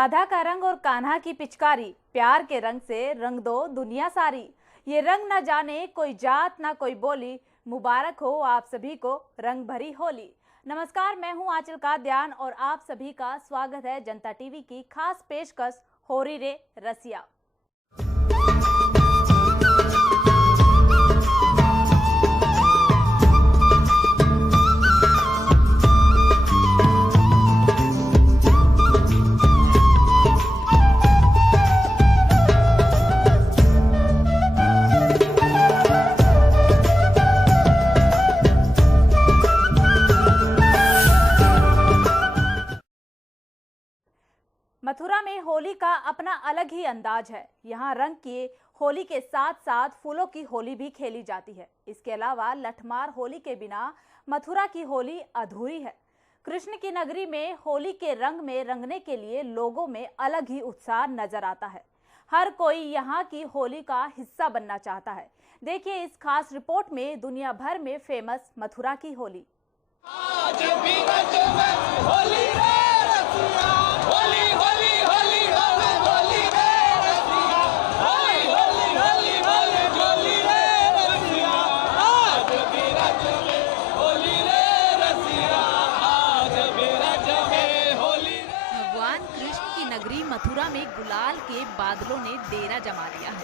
राधा का रंग और कान्हा की पिचकारी, प्यार के रंग से रंग दो दुनिया सारी। ये रंग न जाने कोई जात ना कोई बोली, मुबारक हो आप सभी को रंग भरी होली। नमस्कार, मैं हूं आंचल काद्यान और आप सभी का स्वागत है जनता टीवी की खास पेशकश होरी रे रसिया। मथुरा में होली का अपना अलग ही अंदाज है। यहाँ रंग की होली के साथ साथ फूलों की होली भी खेली जाती है। इसके अलावा लठमार होली के बिना मथुरा की होली अधूरी है। कृष्ण की नगरी में होली के रंग में रंगने के लिए लोगों में अलग ही उत्साह नजर आता है। हर कोई यहाँ की होली का हिस्सा बनना चाहता है। देखिए इस खास रिपोर्ट में दुनिया भर में फेमस मथुरा की होली। आज भी होली रे रसिया, होली होली होली होली रे रसिया, होली होली होली होली होली रे रसिया, आज भी होली रे रसिया, आज भी होली रे। भगवान कृष्ण की नगरी मथुरा में गुलाल के बादलों ने डेरा जमा लिया है।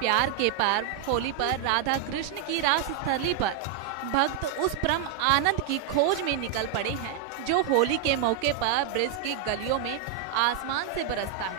प्यार के पर्व होली पर राधा कृष्ण की रास स्थली पर भक्त उस परम आनंद की खोज में निकल पड़े हैं जो होली के मौके पर ब्रिज की गलियों में आसमान से बरसता है।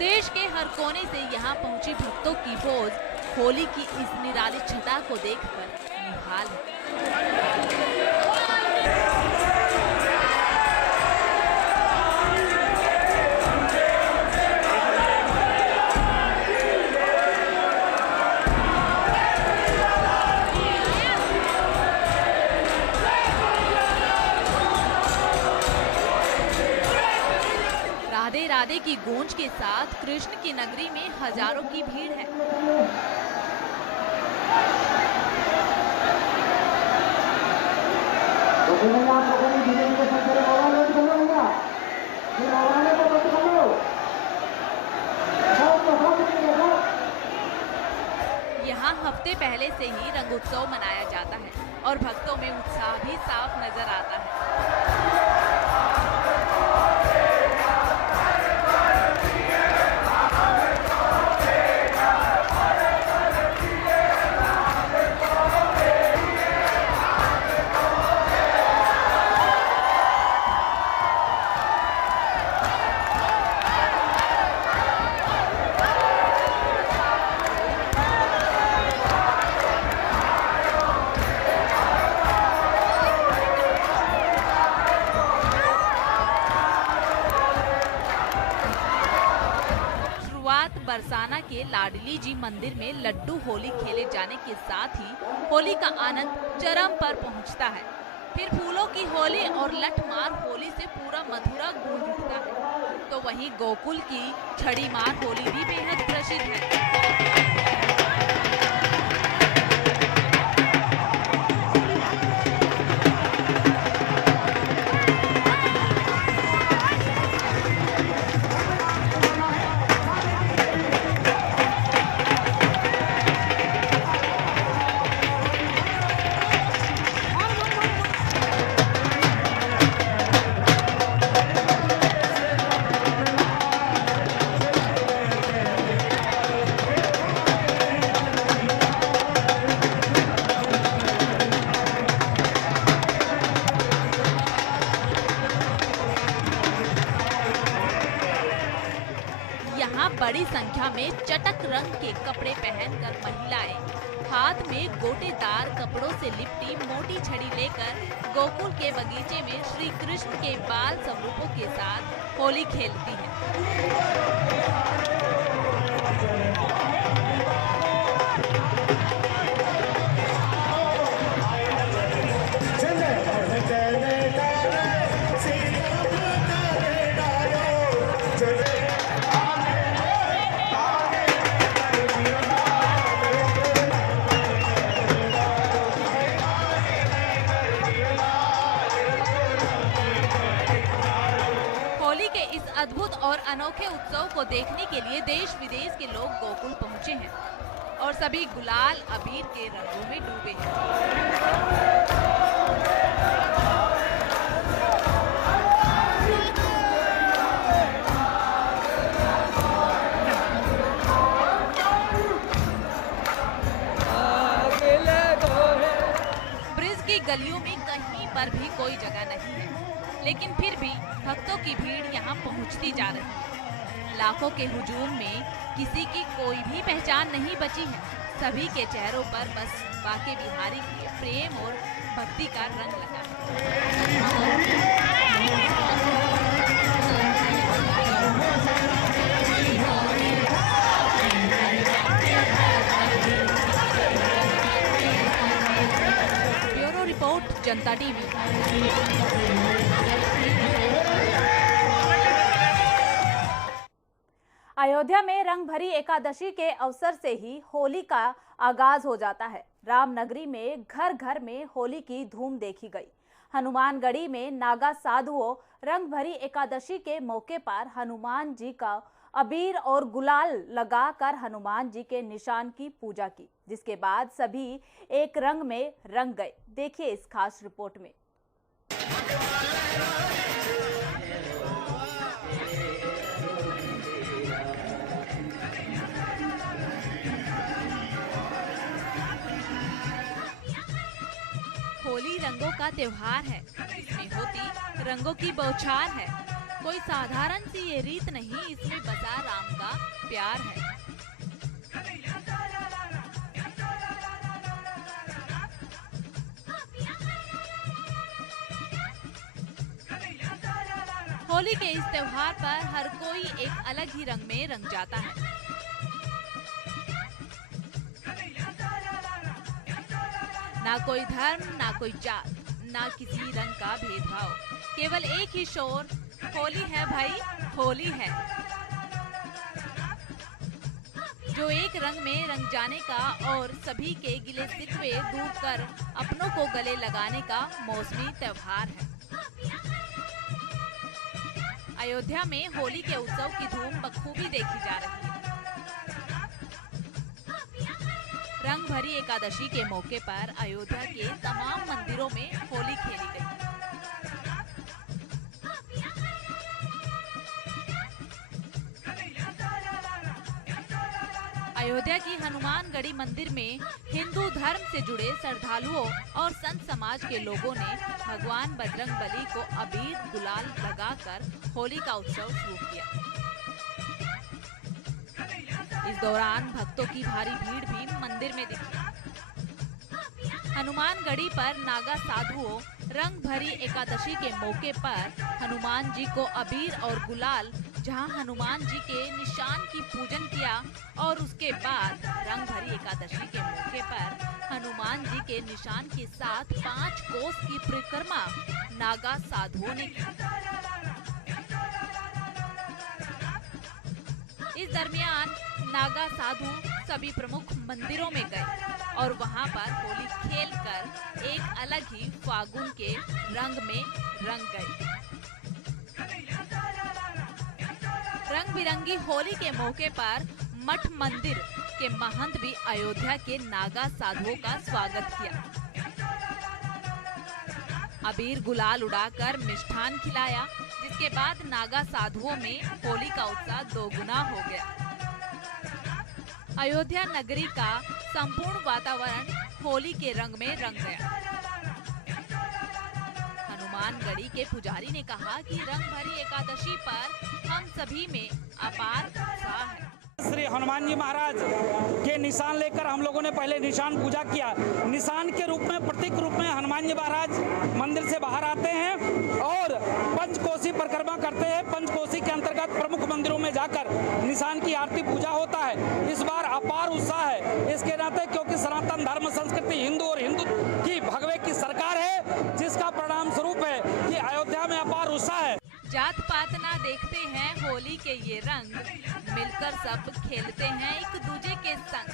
देश के हर कोने से यहाँ पहुंचे भक्तों की फौज होली की इस निराली छटा को देखकर निहाल है। राधे राधे की गूंज के साथ कृष्ण की नगरी में हजारों की भीड़ है। यहाँ हफ्ते पहले से ही रंगोत्सव मनाया जाता है और भक्तों में उत्साह भी साफ नजर आता है। बरसाना के लाडली जी मंदिर में लड्डू होली खेले जाने के साथ ही होली का आनंद चरम पर पहुंचता है। फिर फूलों की होली और लठमार होली से पूरा मथुरा गूंज उठता है। तो वहीं गोकुल की छड़ी मार होली भी बेहद प्रसिद्ध है। बड़ी संख्या में चटक रंग के कपड़े पहनकर महिलाएं हाथ में गोटेदार कपड़ों से लिपटी मोटी छड़ी लेकर गोकुल के बगीचे में श्री कृष्ण के बाल स्वरूपों के साथ होली खेलती हैं। अद्भुत और अनोखे उत्सव को देखने के लिए देश विदेश के लोग गोकुल पहुंचे हैं और सभी गुलाल अबीर के रंगों में डूबे हैं। ब्रिज की गलियों में कहीं पर भी कोई जगह नहीं है, लेकिन फिर भी भक्तों की भीड़ यहाँ पहुँचती जा रही है। लाखों के हुजूम में किसी की कोई भी पहचान नहीं बची है। सभी के चेहरों पर बस बाके बिहारी के प्रेम और भक्ति का रंग लगा है। ब्यूरो रिपोर्ट, जनता टीवी। अयोध्या में रंग भरी एकादशी के अवसर से ही होली का आगाज हो जाता है। रामनगरी में घर घर में होली की धूम देखी गई। हनुमानगढ़ी में नागा साधुओं रंग भरी एकादशी के मौके पर हनुमान जी का अबीर और गुलाल लगाकर हनुमान जी के निशान की पूजा की, जिसके बाद सभी एक रंग में रंग गए। देखिए इस खास रिपोर्ट में। होली रंगों का त्योहार है। इसमें होती रंगों की बौछार है। कोई साधारण सी ये रीत नहीं, इसमें बसा राम का प्यार है। होली के इस त्योहार पर हर कोई एक अलग ही रंग में रंग जाता है। ना कोई धर्म, ना कोई जात, ना किसी रंग का भेदभाव, केवल एक ही शोर, होली है भाई, होली है। जो एक रंग में रंग जाने का और सभी के गिले शिकवे दूर कर अपनों को गले लगाने का मौसमी त्योहार है। अयोध्या में होली के उत्सव की धूम बखूबी देखी जा रही है। रंग भरी एकादशी के मौके पर अयोध्या के तमाम मंदिरों में होली खेली गई। अयोध्या की हनुमानगढ़ी मंदिर में हिंदू धर्म से जुड़े श्रद्धालुओं और संत समाज के लोगों ने भगवान बजरंगबली को अबीर गुलाल लगाकर होली का उत्सव शुरू किया। इस दौरान भक्तों की भारी भीड़ भी मंदिर में दिखी। हनुमानगढ़ी पर नागा साधुओं रंग भरी एकादशी के मौके पर हनुमान जी को अबीर और गुलाल, जहां हनुमान जी के निशान की पूजन किया और उसके बाद रंग भरी एकादशी के मौके पर हनुमान जी के निशान के साथ 5 कोस की परिक्रमा नागा साधुओं ने की। इस दरमियान नागा साधु सभी प्रमुख मंदिरों में गए और वहां पर होली खेलकर एक अलग ही फागुन के रंग में रंग गए। रंग बिरंगी होली के मौके पर मठ मंदिर के महंत भी अयोध्या के नागा साधुओं का स्वागत किया। अबीर गुलाल उड़ाकर मिष्ठान खिलाया, जिसके बाद नागा साधुओं में होली का उत्साह दोगुना हो गया। अयोध्या नगरी का संपूर्ण वातावरण होली के रंग में रंग गया। हनुमानगढ़ी के पुजारी ने कहा कि रंग भरी एकादशी पर हम सभी में अपार उत्साह है। श्री हनुमान जी महाराज के निशान लेकर हम लोगों ने पहले निशान पूजा किया। निशान के रूप में, प्रतीक रूप में हनुमान जी महाराज मंदिर से बाहर आते हैं और पंचकोसी परिक्रमा करते हैं। पंचकोसी के अंतर्गत प्रमुख मंदिरों में जाकर निशान की आरती पूजा होता है। इस बार अपार उत्साह है इसके नाते, क्योंकि सनातन धर्म संस्कृति हिंदू और हिंदू की भगवे की सरकार है, जिसका परिणाम स्वरूप है कि अयोध्या में अपार उत्साह है। जात पात ना देखते हैं होली के ये रंग, मिलकर सब खेलते हैं एक दूजे के संग।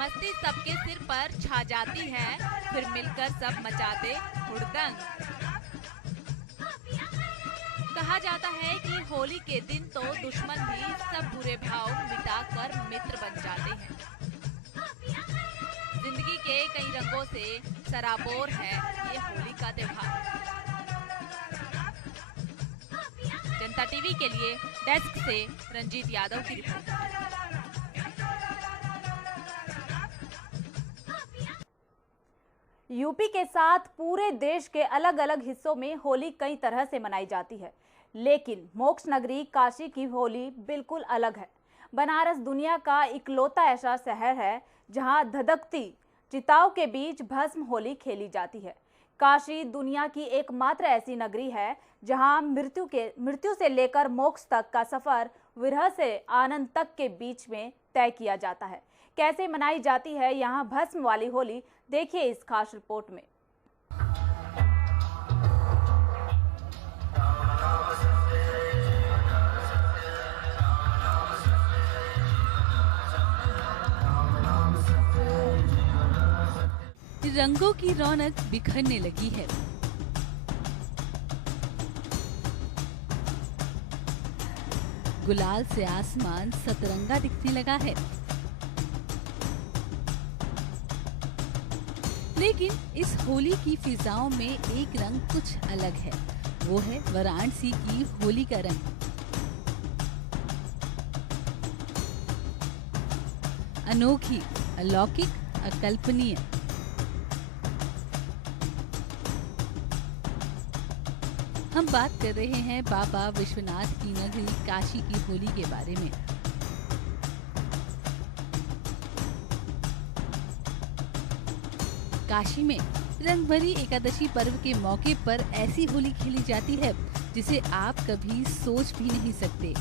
मस्ती सबके सिर पर छा जाती है, फिर मिलकर सब मचाते हुड़दंग। कहा जाता है कि होली के दिन तो दुश्मन भी सब बुरे भाव मिटाकर मित्र बन जाते हैं। जिंदगी के कई रंगों से सराबोर है ये होली का त्योहार। जनता टीवी के लिए डेस्क से रंजीत यादव की रिपोर्ट। यूपी के साथ पूरे देश के अलग अलग हिस्सों में होली कई तरह से मनाई जाती है, लेकिन मोक्ष नगरी काशी की होली बिल्कुल अलग है। बनारस दुनिया का इकलौता ऐसा शहर है जहां धधकती चिताओं के बीच भस्म होली खेली जाती है। काशी दुनिया की एकमात्र ऐसी नगरी है जहां मृत्यु से लेकर मोक्ष तक का सफर विरह से आनंद तक के बीच में तय किया जाता है। कैसे मनाई जाती है यहां भस्म वाली होली, देखिए इस खास रिपोर्ट में। रंगों की रौनक बिखरने लगी है। गुलाल से आसमान सतरंगा दिखने लगा है, लेकिन इस होली की फिजाओं में एक रंग कुछ अलग है। वो है वाराणसी की होली का रंग। अनोखी, अलौकिक, अकल्पनीय। हम बात कर रहे हैं बाबा विश्वनाथ की नगरी काशी की होली के बारे में। काशी में रंगभरी एकादशी पर्व के मौके पर ऐसी होली खेली जाती है जिसे आप कभी सोच भी नहीं सकते।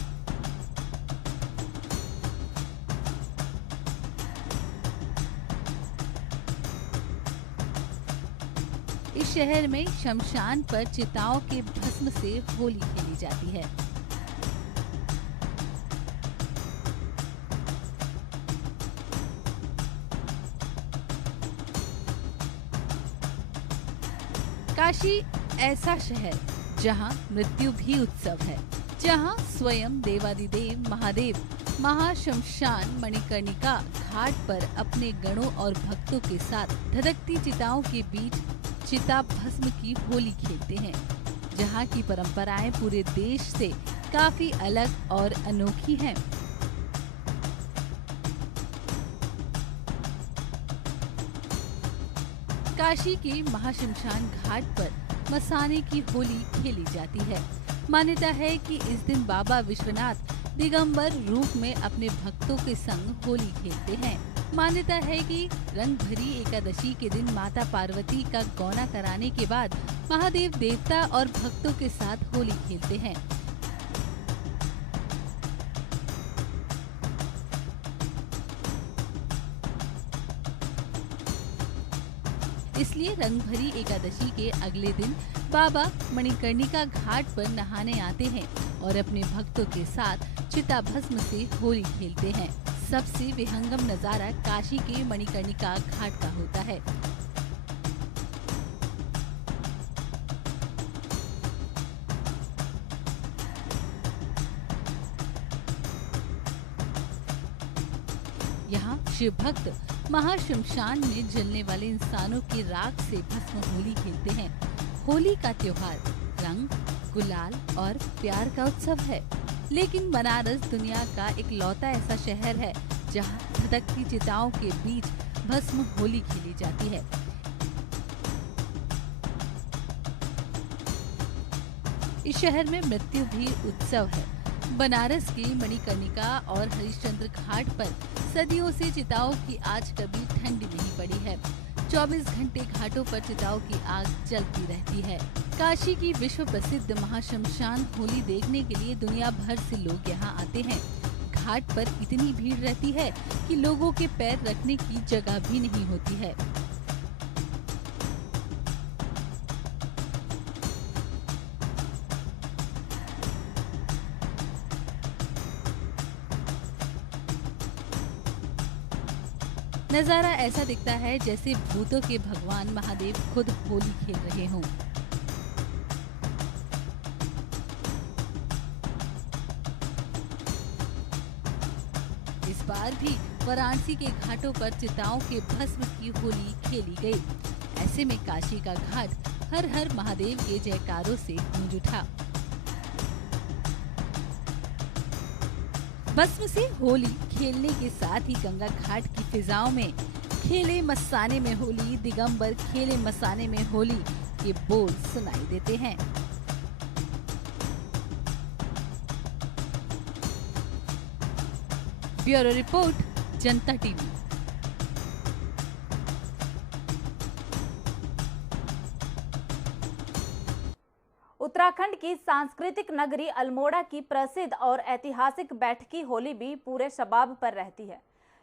इस शहर में शमशान पर चिताओं के भस्म से होली खेली जाती है। काशी ऐसा शहर जहां मृत्यु भी उत्सव है, जहां स्वयं देवादिदेव महादेव महाशमशान मणिकर्णिका घाट पर अपने गणों और भक्तों के साथ धधकती चिताओं के बीच चिता भस्म की होली खेलते हैं, जहां की परंपराएं पूरे देश से काफी अलग और अनोखी हैं। काशी के महाशमशान घाट पर मसाने की होली खेली जाती है। मान्यता है कि इस दिन बाबा विश्वनाथ दिगंबर रूप में अपने भक्तों के संग होली खेलते हैं। मान्यता है कि रंग भरी एकादशी के दिन माता पार्वती का गौना कराने के बाद महादेव देवता और भक्तों के साथ होली खेलते हैं। इसलिए रंग भरी एकादशी के अगले दिन बाबा मणिकर्णिका घाट पर नहाने आते हैं और अपने भक्तों के साथ चिता भस्म से होली खेलते हैं। सबसे विहंगम नजारा काशी के मणिकर्णिका घाट का होता है। यहाँ शिव भक्त महाशमशान में जलने वाले इंसानों की राख से भस्म होली खेलते हैं। होली का त्योहार रंग, गुलाल और प्यार का उत्सव है, लेकिन बनारस दुनिया का इकलौता ऐसा शहर है जहां धधकती चिताओं के बीच भस्म होली खेली जाती है। इस शहर में मृत्यु भी उत्सव है। बनारस के मणिकर्णिका और हरिश्चंद्र घाट पर सदियों से चिताओं की आज कभी ठंडी नहीं पड़ी है। 24 घंटे घाटों पर चिताओं की आग जलती रहती है। काशी की विश्व प्रसिद्ध महाशमशान होली देखने के लिए दुनिया भर से लोग यहाँ आते हैं। घाट पर इतनी भीड़ रहती है कि लोगों के पैर रखने की जगह भी नहीं होती है। नजारा ऐसा दिखता है जैसे भूतों के भगवान महादेव खुद होली खेल रहे हों। इस बार भी वाराणसी के घाटों पर चिताओं के भस्म की होली खेली गई। ऐसे में काशी का घाट हर हर महादेव के जयकारों से गूंज उठा। भस्म से होली खेलने के साथ ही गंगा घाट की फिजाओं में खेले मस्ताने में होली, दिगंबर खेले मस्ताने में होली के बोल सुनाई देते हैं। ब्यूरो रिपोर्ट, जनता टीवी। उत्तराखंड की सांस्कृतिक नगरी अल्मोड़ा की प्रसिद्ध और ऐतिहासिक बैठकी होली भी पूरे शबाब पर रहती है।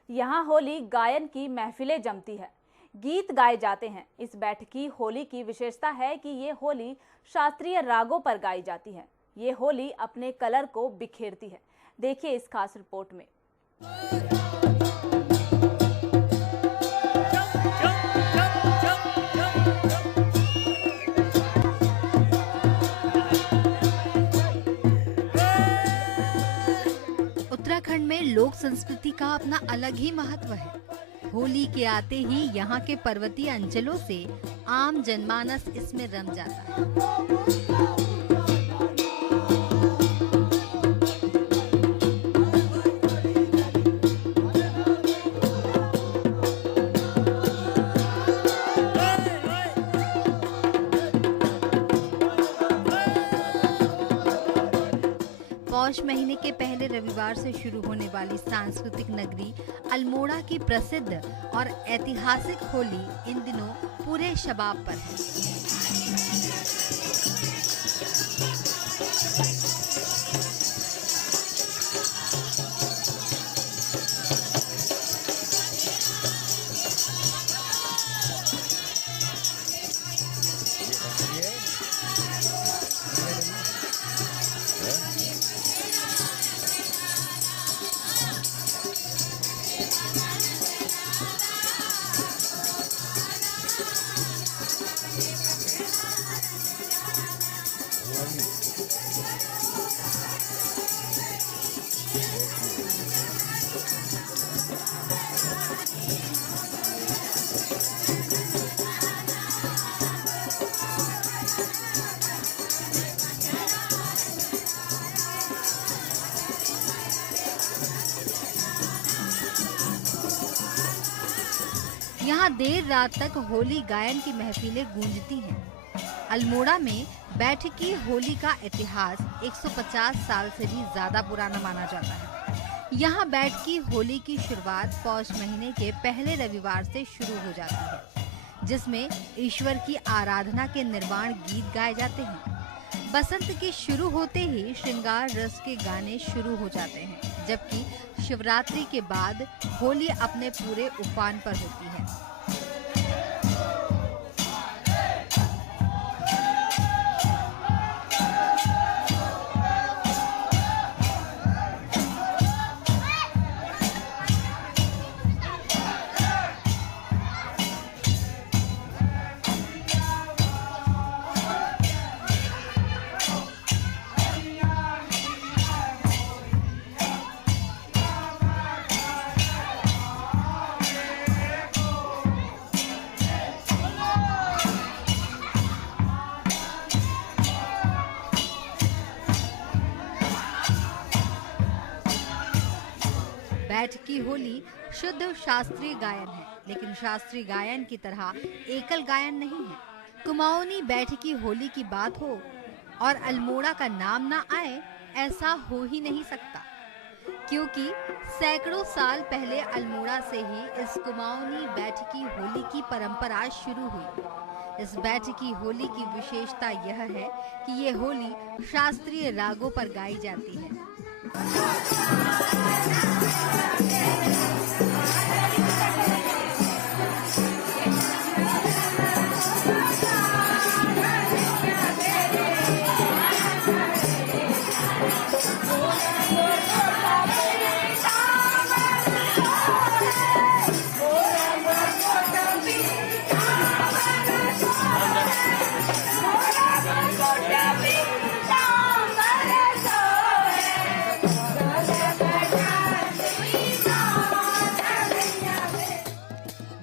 यहाँ होली गायन की महफिलें जमती है, गीत गाए जाते हैं। इस बैठकी होली की विशेषता है कि ये होली शास्त्रीय रागों पर गाई जाती है। ये होली अपने कलर को बिखेरती है। देखिए इस खास रिपोर्ट में। उत्तराखंड में लोक संस्कृति का अपना अलग ही महत्व है। होली के आते ही यहाँ के पर्वतीय अंचलों से आम जनमानस इसमें रम जाता है। पौष महीने के पहले रविवार से शुरू होने वाली सांस्कृतिक नगरी अल्मोड़ा की प्रसिद्ध और ऐतिहासिक होली इन दिनों पूरे शबाब पर है। यहाँ देर रात तक होली गायन की महफिलें गूंजती हैं। अल्मोड़ा में बैठकी होली का इतिहास 150 साल से भी ज्यादा पुराना माना जाता है। यहाँ बैठकी होली की शुरुआत पौष महीने के पहले रविवार से शुरू हो जाती है, जिसमें ईश्वर की आराधना के निर्वाण गीत गाए जाते हैं। बसंत के शुरू होते ही श्रृंगार रस के गाने शुरू हो जाते हैं, जबकि शिवरात्रि के बाद होली अपने पूरे उफान पर होती है। बैठकी होली शुद्ध शास्त्रीय गायन है, लेकिन शास्त्रीय गायन की तरह एकल गायन नहीं है। कुमाऊनी बैठकी होली की बात हो और अल्मोड़ा का नाम ना आए ऐसा हो ही नहीं सकता, क्योंकि सैकड़ों साल पहले अल्मोड़ा से ही इस कुमाऊनी बैठकी होली की परंपरा शुरू हुई। इस बैठकी होली की विशेषता यह है कि ये होली शास्त्रीय रागों पर गाई जाती है।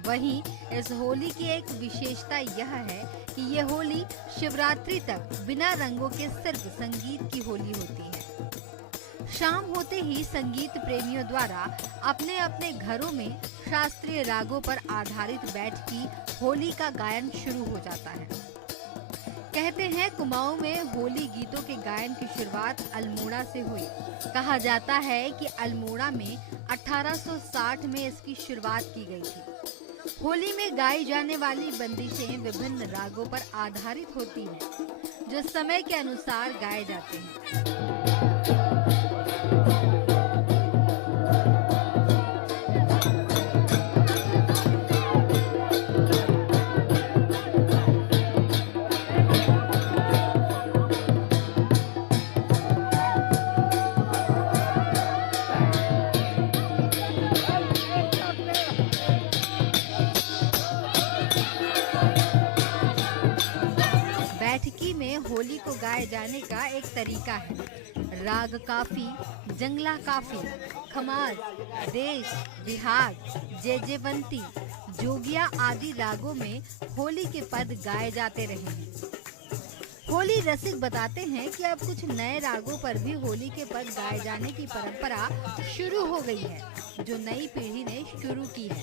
वहीं इस होली की एक विशेषता यह है कि ये होली शिवरात्रि तक बिना रंगों के सिर्फ संगीत की होली होती है। शाम होते ही संगीत प्रेमियों द्वारा अपने अपने घरों में शास्त्रीय रागों पर आधारित बैठकी होली का गायन शुरू हो जाता है। कहते हैं कुमाऊं में होली गीतों के गायन की शुरुआत अल्मोड़ा से हुई। कहा जाता है कि अल्मोड़ा में 1860 में इसकी शुरुआत की गई थी। होली में गाई जाने वाली बंदिशें विभिन्न रागों पर आधारित होती हैं, जो समय के अनुसार गाए जाते हैं। बैठकी में होली को गाए जाने का एक तरीका है। राग काफी, जंगला काफी, खमाज, देश, बिहार, जयजयवंती, जोगिया आदि रागों में होली के पद गाए जाते रहे हैं। होली रसिक बताते हैं कि अब कुछ नए रागों पर भी होली के पद गाए जाने की परंपरा शुरू हो गई है, जो नई पीढ़ी ने शुरू की है।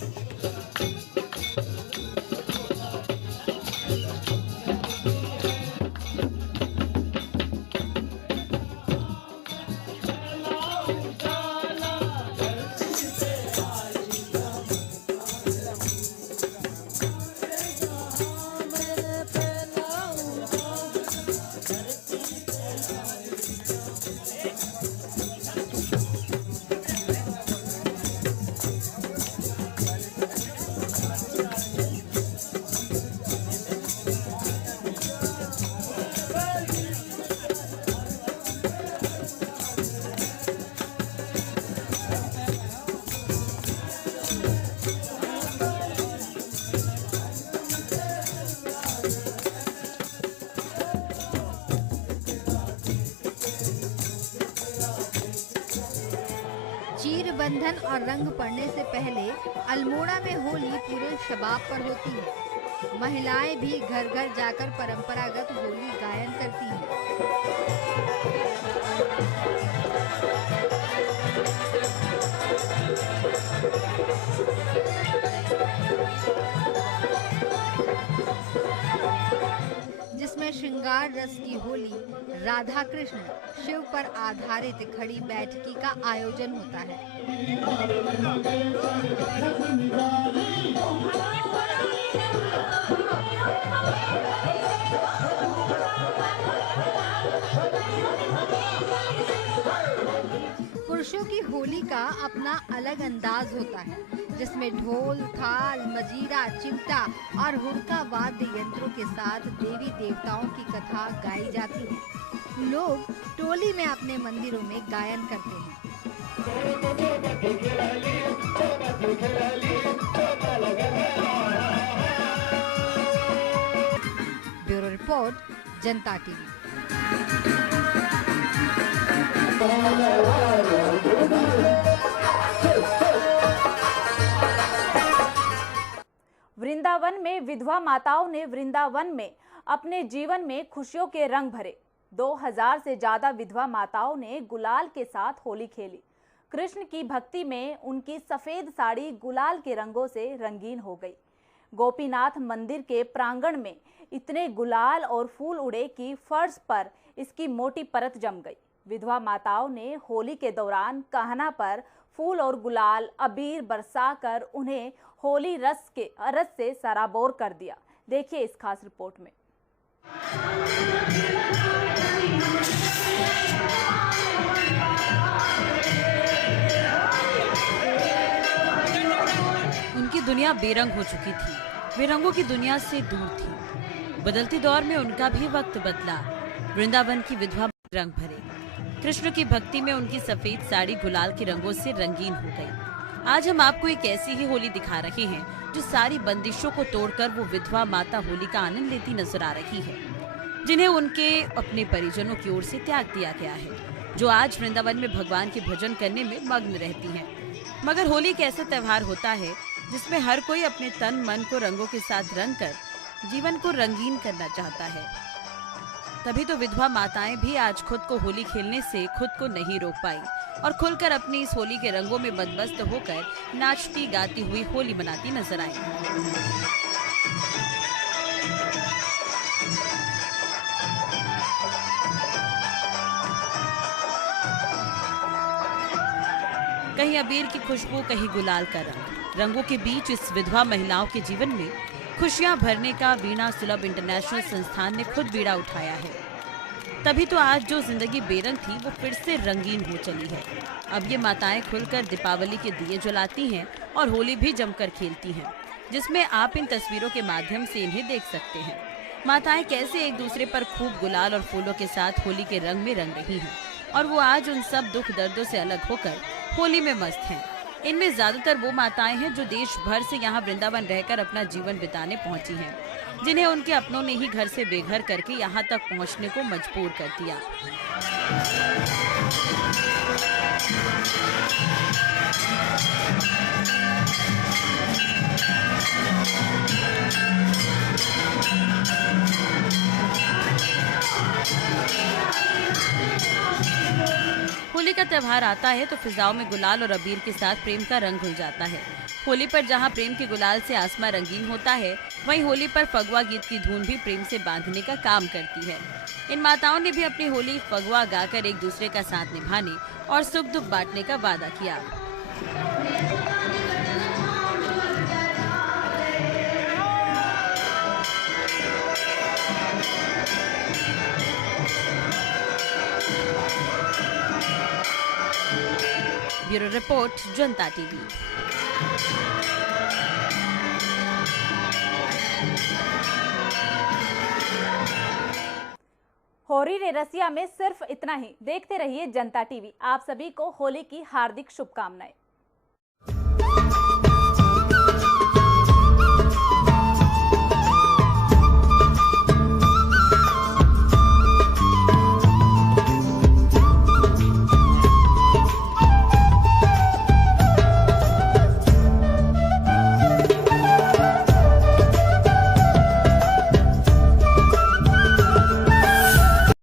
चीर बंधन और रंग पड़ने से पहले अल्मोड़ा में होली पूरे शबाब पर होती है। महिलाएं भी घर घर जाकर परंपरागत होली गायन करती हैं। जिसमें श्रृंगार रस की होली, राधा कृष्ण, शिव पर आधारित खड़ी बैठकी का आयोजन होता है। पुरुषों की होली का अपना अलग अंदाज होता है, जिसमें ढोल, थाल, मजीरा, चिमटा और हुड़का वाद्य यंत्रों के साथ देवी देवताओं की कथा गाई जाती है। लोग टोली में अपने मंदिरों में गायन करते हैं। ब्यूरो रिपोर्ट, जनता टीवी। वृंदावन में विधवा माताओं ने वृंदावन में अपने जीवन में खुशियों के रंग भरे। 2000 से ज्यादा विधवा माताओं ने गुलाल के साथ होली खेली। कृष्ण की भक्ति में उनकी सफेद साड़ी गुलाल के रंगों से रंगीन हो गई। गोपीनाथ मंदिर के प्रांगण में इतने गुलाल और फूल उड़े कि फर्श पर इसकी मोटी परत जम गई। विधवा माताओं ने होली के दौरान कहना पर फूल और गुलाल अबीर बरसाकर उन्हें होली रस से सराबोर कर दिया। देखिए इस खास रिपोर्ट में। उनकी दुनिया बेरंग हो चुकी थी, वे रंगों की दुनिया से दूर थी। बदलते दौर में उनका भी वक्त बदला। वृंदावन की विधवा रंग भरे, कृष्ण की भक्ति में उनकी सफेद साड़ी गुलाल के रंगों से रंगीन हो गई। आज हम आपको एक ऐसी ही होली दिखा रहे हैं जो सारी बंदिशों को तोड़कर वो विधवा माता होली का आनंद लेती नजर आ रही है, जिन्हें उनके अपने परिजनों की ओर से त्याग दिया गया है, जो आज वृंदावन में भगवान के भजन करने में मग्न रहती हैं। मगर होली एक ऐसा त्योहार होता है जिसमें हर कोई अपने तन मन को रंगों के साथ रंग कर जीवन को रंगीन करना चाहता है। तभी तो विधवा माताएं भी आज खुद को होली खेलने से खुद को नहीं रोक पाई और खुलकर अपनी इस होली के रंगों में मदमस्त होकर नाचती गाती हुई होली मनाती नजर आई। कहीं अबीर की खुशबू, कहीं गुलाल का रंग। रंगों के बीच इस विधवा महिलाओं के जीवन में खुशियां भरने का वीणा सुलभ इंटरनेशनल संस्थान ने खुद बीड़ा उठाया है। तभी तो आज जो जिंदगी बेरंग थी वो फिर से रंगीन हो चली है। अब ये माताएं खुलकर दीपावली के दिए जलाती हैं और होली भी जमकर खेलती हैं, जिसमें आप इन तस्वीरों के माध्यम से इन्हें देख सकते हैं। माताएं कैसे एक दूसरे पर खूब गुलाल और फूलों के साथ होली के रंग में रंग रही हैं और वो आज उन सब दुख दर्दों से अलग होकर होली में मस्त हैं। इनमें ज्यादातर वो माताएं हैं जो देश भर से यहाँ वृंदावन रहकर अपना जीवन बिताने पहुंची हैं, जिन्हें उनके अपनों ने ही घर से बेघर करके यहाँ तक पहुँचने को मजबूर कर दिया। होली का त्योहार आता है तो फिजाओं में गुलाल और अबीर के साथ प्रेम का रंग घुल जाता है। होली पर जहां प्रेम के गुलाल से आसमां रंगीन होता है, वहीं होली पर फगवा गीत की धुन भी प्रेम से बांधने का काम करती है। इन माताओं ने भी अपनी होली फगवा गाकर एक दूसरे का साथ निभाने और सुख दुख बांटने का वादा किया। ब्यूरो रिपोर्ट, जनता टीवी। होली ने रसिया में सिर्फ इतना ही। देखते रहिए जनता टीवी। आप सभी को होली की हार्दिक शुभकामनाएं।